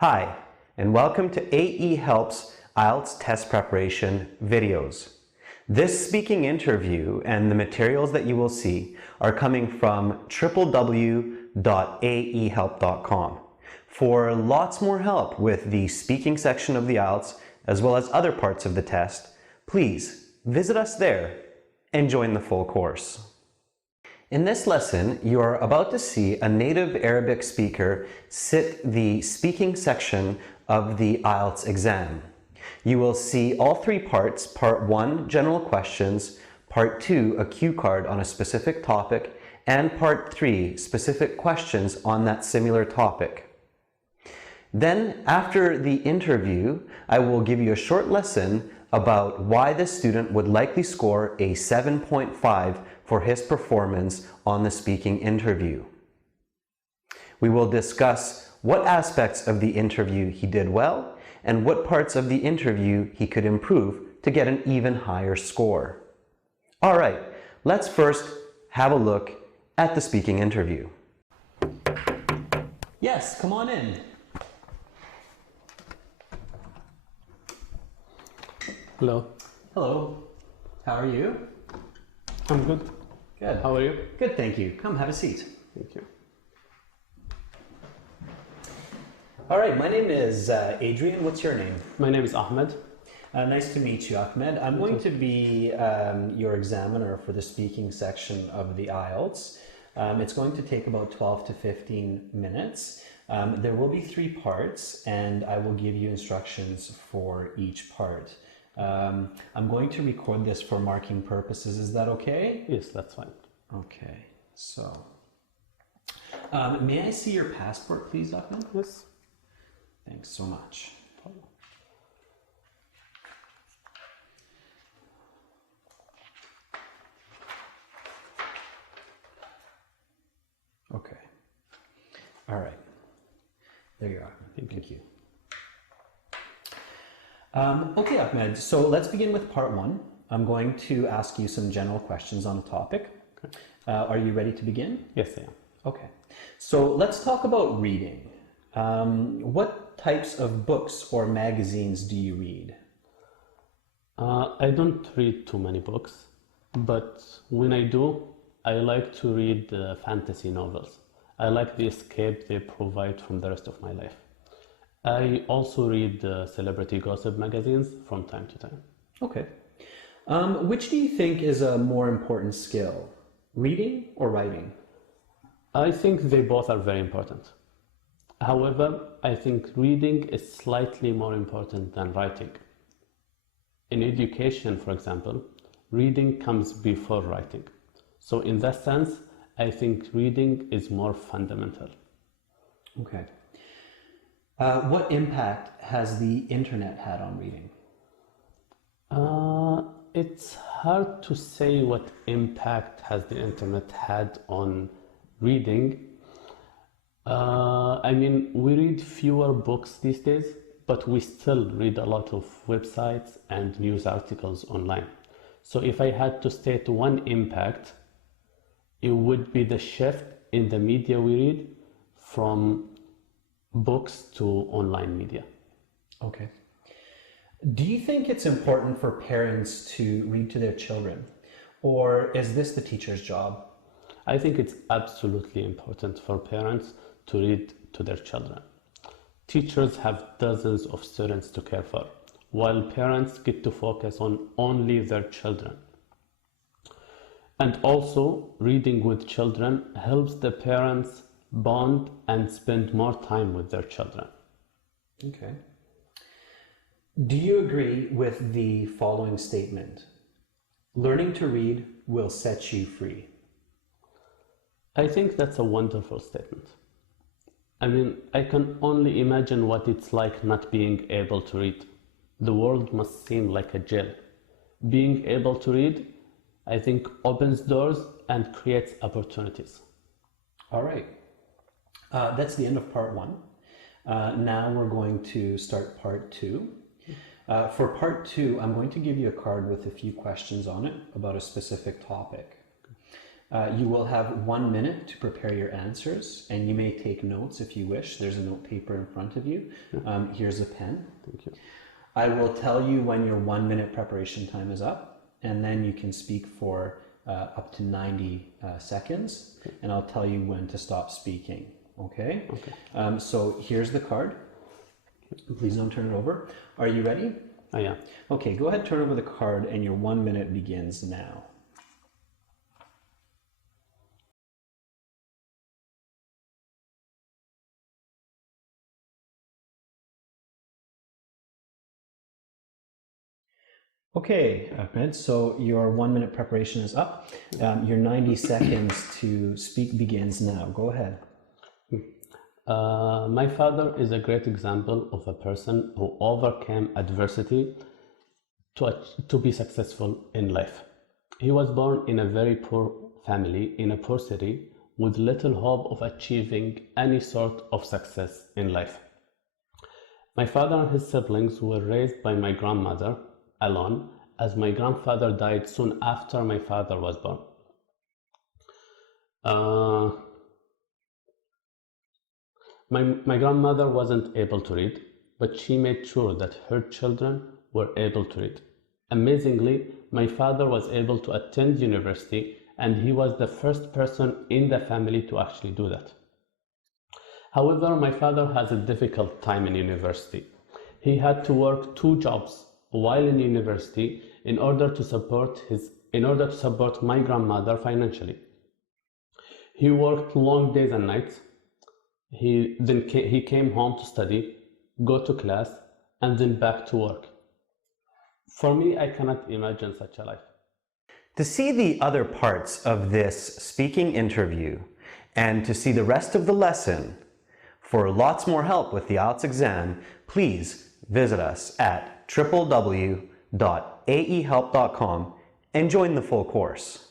Hi, and welcome to AE Help's IELTS test preparation videos. This speaking interview and the materials that you will see are coming from www.aehelp.com. For lots more help with the speaking section of the IELTS, as well as other parts of the test, please visit us there and join the full course. In this lesson, you are about to see a native Arabic speaker sit the speaking section of the IELTS exam. You will see all three parts: part 1, general questions; part 2, a cue card on a specific topic; and part 3, specific questions on that similar topic. Then, after the interview, I will give you a short lesson about why the student would likely score a 7.5 for his performance on the speaking interview. We will discuss what aspects of the interview he did well and what parts of the interview he could improve to get an even higher score. All right, let's first have a look at the speaking interview. Yes, come on in. Hello. Hello. How are you? I'm good. Good. How are you? Good, thank you. Come have a seat. Thank you. All right, my name is Adrian. What's your name? My name is Ahmed. Nice to meet you, Ahmed. I'm going to be your examiner for the speaking section of the IELTS. It's going to take about 12 to 15 minutes. There will be 3 parts, and I will give you instructions for each part. I'm going to record this for marking purposes. Is that okay? Yes, that's fine. Okay, so may I see your passport, please, Ahmed? Yes. Thanks so much. Okay. All right. There you are. Thank you. Okay, Ahmed, so let's begin with part 1. I'm going to ask you some general questions on the topic. Okay. Are you ready to begin? Yes, I am. Okay. So let's talk about reading. What types of books or magazines do you read? I don't read too many books, but when I do, I like to read fantasy novels. I like the escape they provide from the rest of my life. I also read celebrity gossip magazines from time to time. Okay. Which do you think is a more important skill, reading or writing? I think they both are very important. However, I think reading is slightly more important than writing. In education, for example, reading comes before writing. So in that sense, I think reading is more fundamental. Okay. What impact has the internet had on reading? It's hard to say what impact has the internet had on reading. I mean, we read fewer books these days, but we still read a lot of websites and news articles online. So if I had to state one impact, it would be the shift in the media we read from books to online media. Okay. Do you think it's important for parents to read to their children, or is this the teacher's job? I think it's absolutely important for parents to read to their children. Teachers have dozens of students to care for, while parents get to focus on only their children. And also, reading with children helps the parents bond and spend more time with their children. Okay. Do you agree with the following statement? Learning to read will set you free. I think that's a wonderful statement. I mean, I can only imagine what it's like not being able to read. The world must seem like a jail. Being able to read, I think, opens doors and creates opportunities. All right. That's the end of part 1. Now we're going to start part 2. For part 2, I'm going to give you a card with a few questions on it about a specific topic. You will have 1 minute to prepare your answers, and you may take notes if you wish. There's a note paper in front of you. Here's a pen. Thank you. I will tell you when your 1 minute preparation time is up, and then you can speak for up to 90 seconds, and I'll tell you when to stop speaking. Okay? So here's the card. Please don't turn it over. Are you ready? I am. Okay, go ahead, turn over the card, and your 1 minute begins now. Okay, Ahmed, so your 1 minute preparation is up. Your 90 seconds to speak begins now. Go ahead. My father is a great example of a person who overcame adversity to be successful in life. He was born in a very poor family in a poor city with little hope of achieving any sort of success in life. My father and his siblings were raised by my grandmother alone, as my grandfather died soon after my father was born. My grandmother wasn't able to read, but she made sure that her children were able to read. Amazingly, my father was able to attend university, and he was the first person in the family to actually do that. However, my father has a difficult time in university. He had to work 2 jobs while in university in order to support my grandmother financially. He worked long days and nights. He came home to study, go to class, and then back to work. For me, I cannot imagine such a life. To see the other parts of this speaking interview and to see the rest of the lesson, for lots more help with the IELTS exam, please visit us at www.aehelp.com and join the full course.